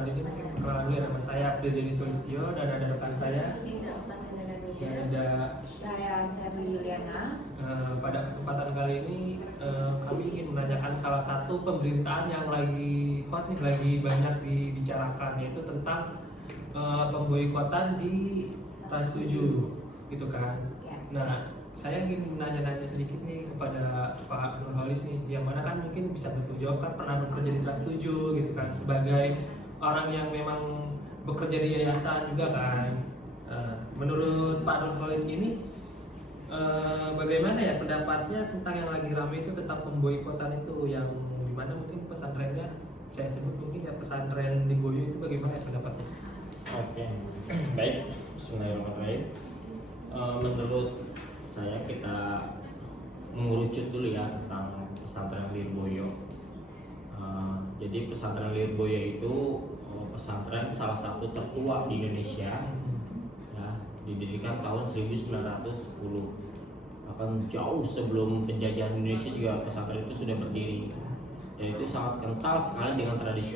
kali ini mungkin perkenalan dulu ya, nama saya Prezeni Sulistyo dan ada rekan saya. Dan ada saya Sherly Yuliana. Pada kesempatan kali ini kami ingin menanyakan salah satu pemberitaan yang lagi hot nih, lagi banyak dibicarakan, yaitu tentang pemboikotan di Trans7 gitu kan. Ya. Nah, saya ingin nanya-nanya sedikit nih kepada Pak Nurholis nih, yang mana kan mungkin bisa bertanggung jawab, kan pernah bekerja di Trans7 gitu kan, sebagai orang yang memang bekerja di yayasan juga kan. Menurut Pak Nurholis ini bagaimana ya pendapatnya tentang yang lagi ramai itu, tentang pemboikotan itu, yang dimana mungkin pesantrennya saya sebut mungkin ya pesantren di Boyo itu, bagaimana ya pendapatnya? Oke, baik. Bismillahirrahmanirrahim. Menurut saya kita mengerucut dulu ya tentang pesantren Lirboyo. Jadi pesantren Lirboyo itu pesantren salah satu tertua di Indonesia. Ya, didirikan tahun 1910. Bahkan jauh sebelum penjajahan Indonesia juga pesantren itu sudah berdiri. Dan itu sangat kental sekali dengan tradisi,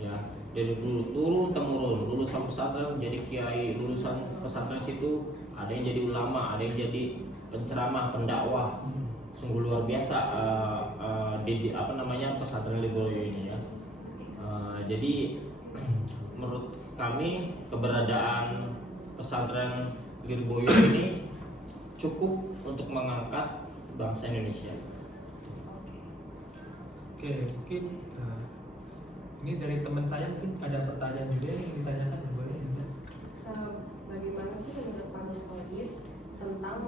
ya. Dari dulu turun temurun, lulusan pesantren jadi kiai, lulusan pesantren situ ada yang jadi ulama, ada yang jadi penceramah, pendakwah. Sungguh luar biasa pesantren Lirboyo ini ya. Jadi menurut kami keberadaan pesantren Lirboyo ini cukup untuk mengangkat bangsa Indonesia. Oke, mungkin ini dari teman saya mungkin ada pertanyaan juga yang ingin ditanyakan, ya boleh ya? Bagaimana sih menurut Pak Nurholis tentang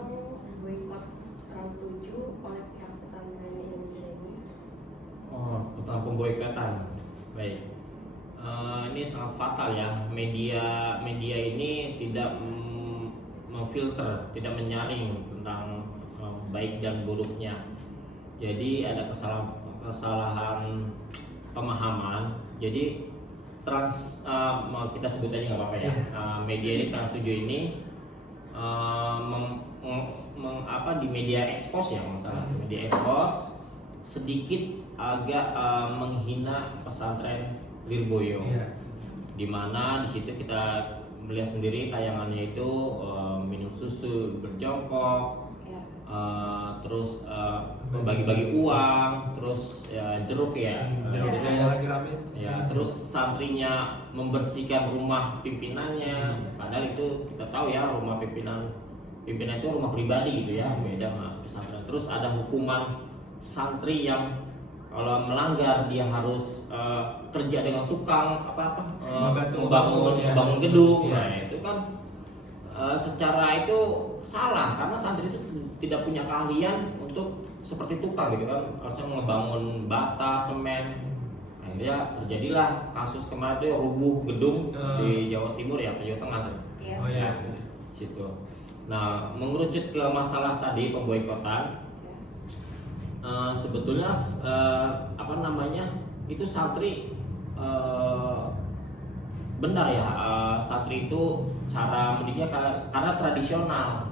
boikot Trans7 oleh pihak pesantren Indonesia ini? Tentang pemboikotan, baik. Ini sangat fatal ya. Media ini tidak memfilter, tidak menyaring tentang baik dan buruknya. Jadi ada kesalahan pemahaman. Jadi kita sebut aja nggak apa-apa ya. Media ini Trans7 ini di media expose ya, masalah media expose sedikit agak menghina pesantren Lirboyo. Dimana di situ kita melihat sendiri tayangannya itu minum susu berjongkok, terus bagi-bagi uang, terus jeruk ya, yang lagi rame. Ya, terus santrinya membersihkan rumah pimpinannya. Padahal itu kita tahu ya, rumah pimpinan itu rumah pribadi gitu ya, beda sama pesantren. Terus ada hukuman santri yang kalau melanggar dia harus kerja dengan tukang membangun gedung. Nah, itu kan secara itu salah, karena santri itu tidak punya keahlian untuk seperti tukang gitu kan, harusnya ngebangun bata, semen. Akhirnya terjadilah kasus kemarin itu rubuh gedung di Jawa Timur ya, Jawa Tengah tuh. Situ. Nah, mengerucut ke masalah tadi pemboikotan, sebetulnya itu santri benar ya, santri itu cara mendidiknya karena tradisional,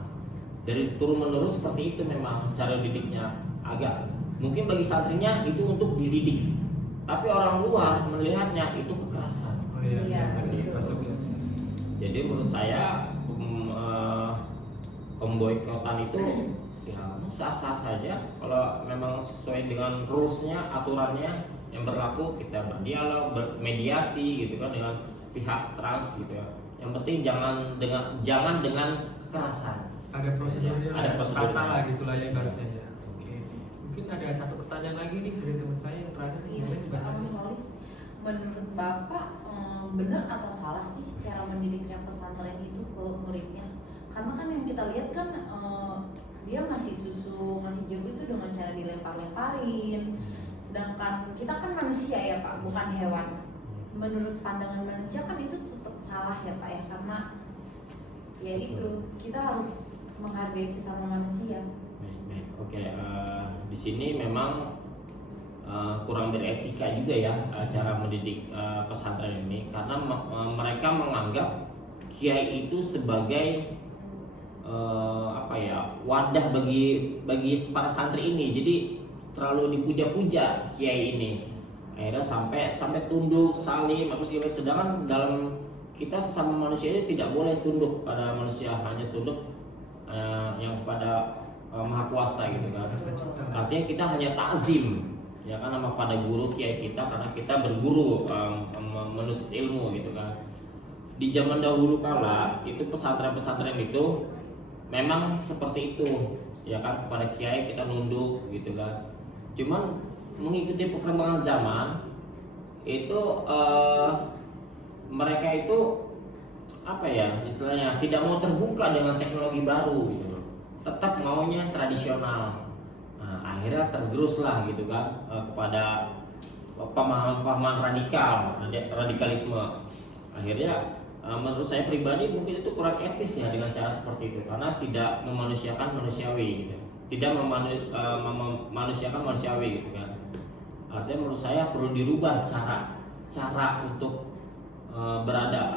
dari turun menurun seperti itu. Memang cara didiknya agak mungkin bagi santrinya itu untuk dididik, tapi orang luar melihatnya itu kekerasan. Jadi menurut saya pemboikotan itu ya sah-sah saja kalau memang sesuai dengan rulesnya, aturannya yang berlaku. Kita berdialog, bermediasi gitu kan dengan pihak trans gitu ya. Yang penting jangan dengan kekerasan. Ada prosedurnya, ada prosedur lah gitulah ya ibaratnya ya. Oke. Mungkin ada satu pertanyaan lagi nih dari teman saya yang terakhir. Pak Nurholis, menurut Bapak benar atau salah sih cara mendidiknya pesantren itu ke muridnya? Karena kan yang kita lihat kan dia masih susu, masih jeruk itu dengan cara dilempar-lemparin. Sedangkan kita kan manusia ya Pak, bukan hewan. Menurut pandangan manusia kan itu tetap salah ya Pak ya, karena ya itu kita harus menghargai sesama manusia. Baik. Oke, di sini memang kurang beretika juga ya cara mendidik pesantren ini, karena mereka menganggap kiai itu sebagai wadah bagi para santri ini. Jadi terlalu dipuja-puja kiai ini. akhirnya sampai tunduk, salim, apa segala. Sedangkan dalam kita sesama manusia itu tidak boleh tunduk pada manusia, hanya tunduk yang kepada Maha Kuasa gitu kan. Artinya kita hanya takzim ya kan sama pada guru kiai kita, karena kita berguru menuntut ilmu gitu kan. Di zaman dahulu kala itu pesantren-pesantren itu memang seperti itu ya kan, kepada kiai kita nunduk gitu kan. Cuman mengikuti perkembangan zaman itu mereka itu apa ya istilahnya, tidak mau terbuka dengan teknologi baru gitu loh, tetap maunya tradisional. Nah, akhirnya tergerus lah gitu kan kepada pemahaman radikalisme. Akhirnya menurut saya pribadi mungkin itu kurang etis ya dengan cara seperti itu, karena tidak memanusiakan manusiawi gitu, tidak memanusiakan manusiawi gitu kan. Artinya menurut saya perlu dirubah cara untuk berada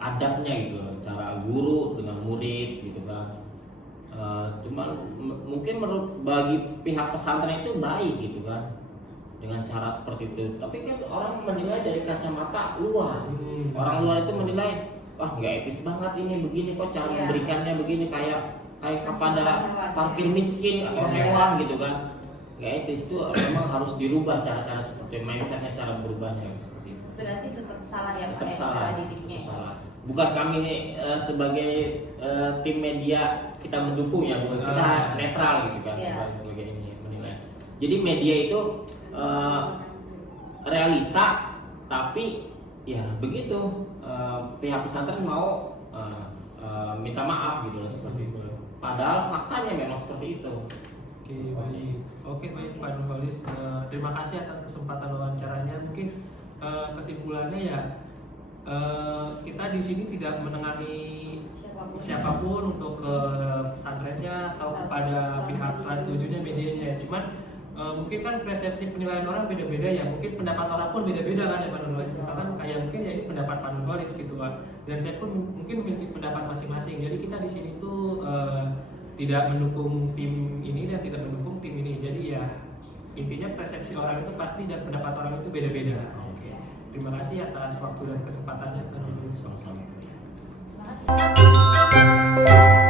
adabnya gitu, cara guru dengan murid gitu kan. Cuman mungkin menurut bagi pihak pesantren itu baik gitu kan dengan cara seperti itu, tapi kan orang menilai dari kacamata luar. Orang luar itu menilai, wah nggak etis banget ini, begini kok cara memberikannya begini, kayak kepada parkir miskin atau hewan gitu kan. Nggak etis. Itu memang harus dirubah cara-cara seperti mindsetnya, cara berubahnya seperti itu. Berarti tetap salah ya Pak, Tetap ya, salah, cara didiknya. tetap salah. Bukan kami sebagai tim media kita mendukung ya, bukan, kita netral gitu kan sebagai ini menilai. Jadi media itu realita, tapi ya begitu pihak pesantren mau minta maaf gitu loh, seperti itu. Padahal faktanya memang seperti itu. Oke baik Pak Nurholis, terima kasih atas kesempatan wawancaranya. Mungkin kesimpulannya ya, kita di sini tidak menengahi siapapun untuk ke pesantrennya atau kepada pihak kelas 7-nya, medianya ya. Cuman mungkin kan persepsi penilaian orang beda-beda ya, mungkin pendapat orang pun beda-beda kan ya Pak Nurholis. Misalkan kayak mungkin ya ini pendapat Pak Nurholis gitu kan, dan saya pun mungkin memiliki pendapat masing-masing. Jadi kita di sini tuh tidak mendukung tim ini dan tidak mendukung tim ini. Jadi ya intinya persepsi orang itu pasti dan pendapat orang itu beda-beda. Oke. Terima kasih atas waktu dan kesempatannya Pak Nurholis. Sama-sama. Terima kasih.